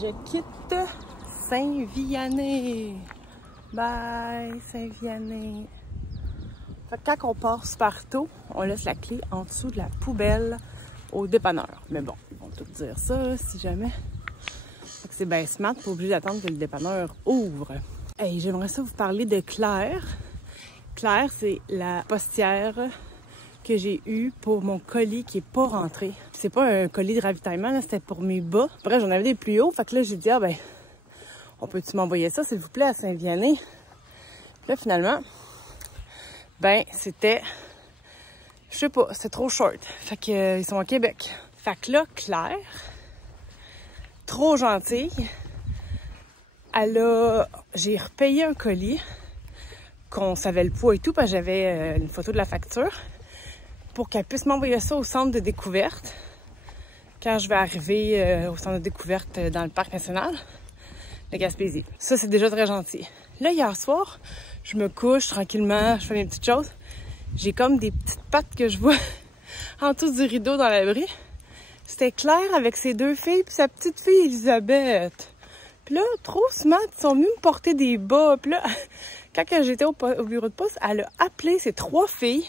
Je quitte Saint-Vianney. Bye, Saint-Vianney. Fait que quand on part super tôt, on laisse la clé en dessous de la poubelle au dépanneur. Mais bon, ils vont tout dire ça, si jamais. Fait que c'est bien smart, pas obligé d'attendre que le dépanneur ouvre. Hey, j'aimerais ça vous parler de Claire. Claire, c'est la postière que j'ai eue pour mon colis qui est pas rentré. C'est pas un colis de ravitaillement, là, c'était pour mes bas. Bref, j'en avais des plus hauts, fait que là, j'ai dit, ah ben, on peut-tu m'envoyer ça, s'il vous plaît, à Saint-Vianney? Puis là, finalement, ben, c'était, je sais pas, c'est trop short. Fait que, ils sont au Québec. Fait que là, Claire, trop gentille, j'ai repayé un colis qu'on savait le poids et tout, parce que j'avais une photo de la facture, pour qu'elle puisse m'envoyer ça au centre de découverte quand je vais arriver au centre de découverte dans le parc national de Gaspésie. Ça, c'est déjà très gentil. Là, hier soir, je me couche tranquillement, je fais mes petites choses. J'ai comme des petites pattes que je vois en dessous du rideau dans l'abri. C'était Claire avec ses deux filles puis sa petite fille Elisabeth. Puis là, trop smart, ils sont venus me porter des bas. Puis là, quand j'étais au bureau de poste, elle a appelé ses 3 filles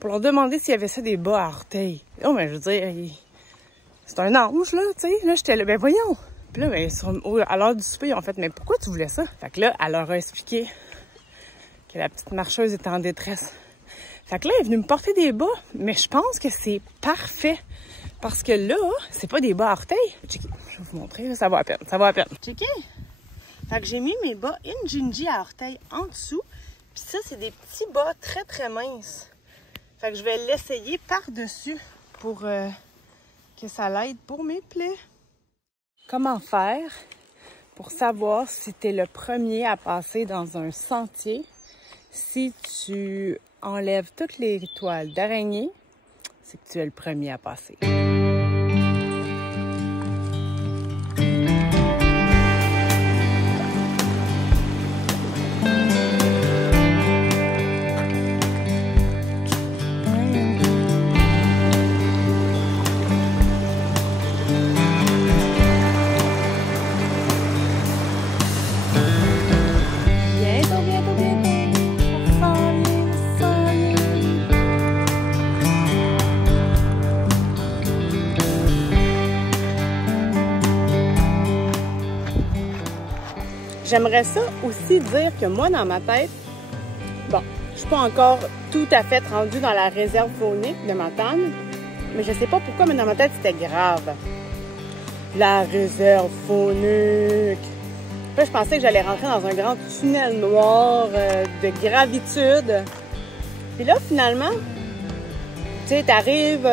pour leur demander s'il y avait ça des bas à orteils. Oh, mais je veux dire, c'est un ange, là, tu sais. Là, j'étais là, ben voyons. Puis là, ben, à l'heure du souper, ils ont fait, mais pourquoi tu voulais ça? Fait que là, elle leur a expliqué que la petite marcheuse était en détresse. Fait que là, elle est venue me porter des bas, mais je pense que c'est parfait. Parce que là, c'est pas des bas à orteils. Checkez, je vais vous montrer, là, ça va à peine, ça va à peine. Checkez! Fait que j'ai mis mes bas Injinji à orteils en dessous. Puis ça, c'est des petits bas très, très minces. Fait que je vais l'essayer par-dessus pour que ça l'aide pour mes plaies. Comment faire pour savoir si tu es le premier à passer dans un sentier? Si tu enlèves toutes les toiles d'araignée, c'est que tu es le premier à passer. J'aimerais ça aussi dire que moi, dans ma tête, bon, je suis pas encore tout à fait rendue dans la réserve faunique de Matane, mais je sais pas pourquoi, mais dans ma tête, c'était grave. La réserve faunique. Là, je pensais que j'allais rentrer dans un grand tunnel noir de gravitude. Puis là, finalement, tu sais, t'arrives,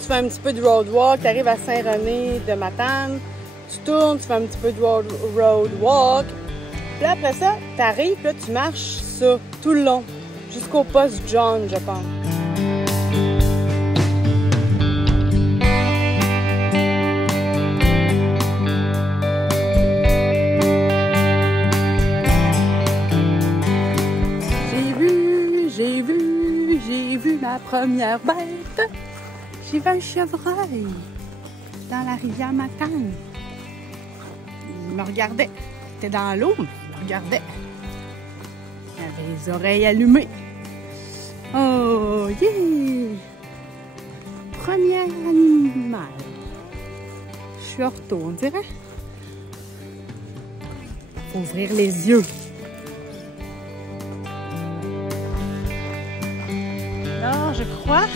tu fais un petit peu de road walk, t'arrives à Saint-René de Matane, tu tournes, tu fais un petit peu de road walk. Puis là, après ça, t'arrives, là, tu marches ça tout le long, jusqu'au poste John, je pense. J'ai vu ma première bête. J'ai vu un chevreuil dans la rivière Matane. Il me regardait. Il était dans l'eau, mais il me regardait. Il avait les oreilles allumées. Oh, yeah! Premier animal. Je suis ortho, on dirait. Faut ouvrir les yeux. Alors, je crois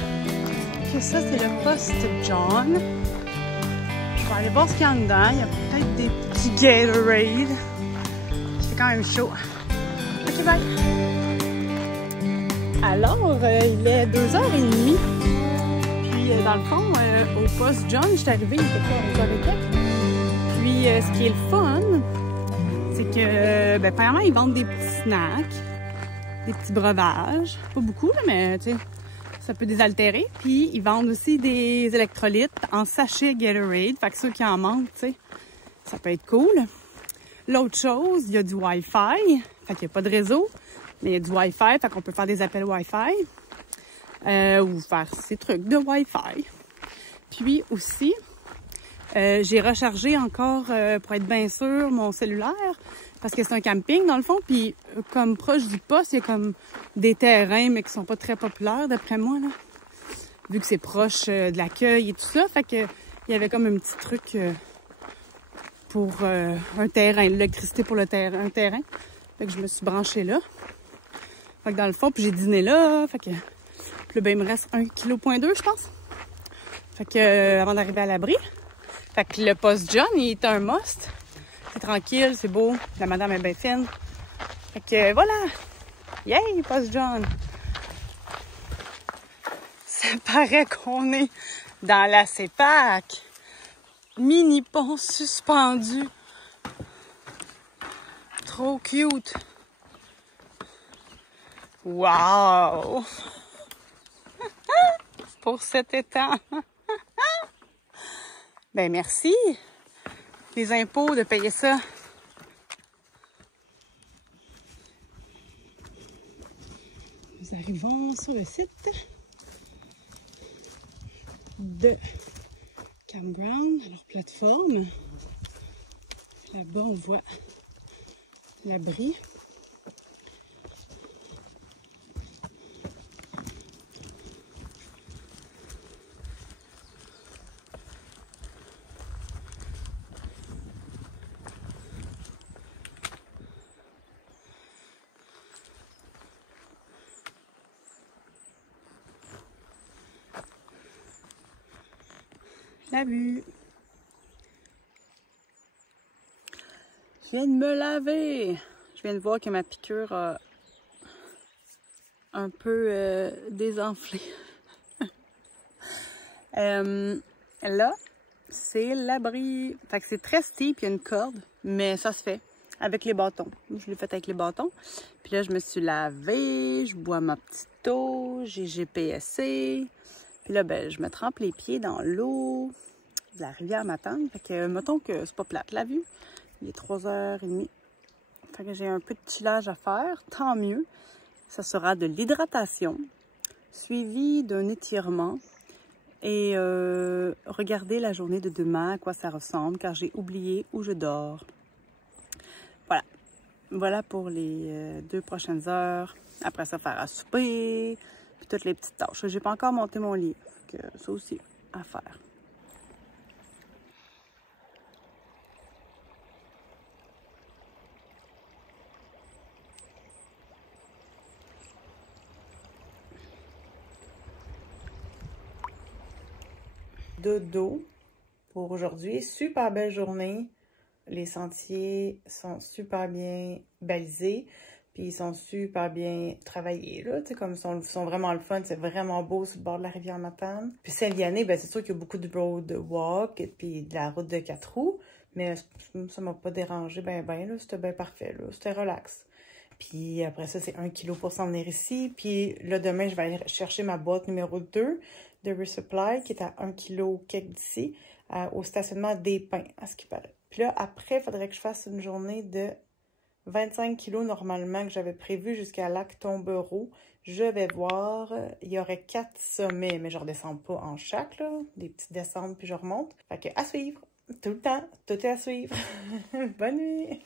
que ça, c'est le poste John. Je vais aller voir ce qu'il y a en dedans. Il y a peut-être des petits Gatorade. Il fait quand même chaud. Ok, bye! Alors, il est 2h30. Puis, dans le fond, au poste John, je suis arrivée, il était pas 11h15. Puis, ce qui est le fun, c'est que, ben, apparemment, ils vendent des petits snacks, des petits breuvages. Pas beaucoup, là, mais, tu sais, ça peut désaltérer. Puis, ils vendent aussi des électrolytes en sachet Gatorade. Fait que ceux qui en manquent, tu sais, ça peut être cool. L'autre chose, il y a du Wi-Fi. Fait qu'il n'y a pas de réseau, mais il y a du Wi-Fi. Fait qu'on peut faire des appels Wi-Fi. Ou faire ces trucs de Wi-Fi. Puis aussi, J'ai rechargé encore, pour être bien sûr, mon cellulaire, parce que c'est un camping dans le fond, puis comme proche du poste, il y a comme des terrains, mais qui sont pas très populaires d'après moi, là. Vu que c'est proche de l'accueil et tout ça, fait que il y avait comme un petit truc pour un terrain, l'électricité pour un terrain. Fait que je me suis branchée là. Fait que dans le fond, puis j'ai dîné là, fait que puis là, ben, il me reste 1,2 kg, je pense. Fait que avant d'arriver à l'abri. Fait que le poste John, il est un must. C'est tranquille, c'est beau. La madame est bien fine. Fait que voilà! Yay, poste John! Ça paraît qu'on est dans la CEPAC. Mini pont suspendu. Trop cute. Wow! Pour cet étang. Ben merci, les impôts, de payer ça. Nous arrivons sur le site de Campground, alors plateforme. Là-bas, on voit l'abri. La vue. Je viens de me laver. Je viens de voir que ma piqûre a un peu désenflé. Là, c'est l'abri. Fait que c'est très steep, il y a une corde, mais ça se fait avec les bâtons. Je l'ai fait avec les bâtons. Puis là, je me suis lavée, je bois ma petite eau, j'ai GPSé. Puis là, ben, je me trempe les pieds dans l'eau de la rivière Matane. Fait que, mettons que c'est pas plate la vue. Il est 3h30. Fait que j'ai un peu de chillage à faire, tant mieux. Ça sera de l'hydratation, suivi d'un étirement. Et regarder la journée de demain, à quoi ça ressemble, car j'ai oublié où je dors. Voilà. Voilà pour les 2 prochaines heures. Après ça, faire à souper, puis toutes les petites tâches. J'ai pas encore monté mon lit. Fait que ça aussi, à faire. Dodo pour aujourd'hui. Super belle journée. Les sentiers sont super bien balisés. Puis ils sont super bien travaillés, là. Tu sais, comme ils sont vraiment le fun. C'est vraiment beau sur le bord de la rivière Matane. Puis Saint-Vianney, ben c'est sûr qu'il y a beaucoup de road walk et puis de la route de 4 roues. Mais ça m'a pas dérangé là. C'était bien parfait, là. C'était relax. Puis après ça, c'est 1 kg pour s'en venir ici. Puis là, demain, je vais aller chercher ma boîte numéro 2 de Resupply, qui est à 1 kg quelques d'ici, au stationnement des Pins, à ce qui paraît. Puis là, après, il faudrait que je fasse une journée de 25 kg normalement que j'avais prévu jusqu'à Lac Tombereau. Je vais voir, il y aurait 4 sommets, mais je ne redescends pas en chaque, là. Des petites descentes, puis je remonte. Fait que à suivre, tout le temps, tout est à suivre. Bonne nuit!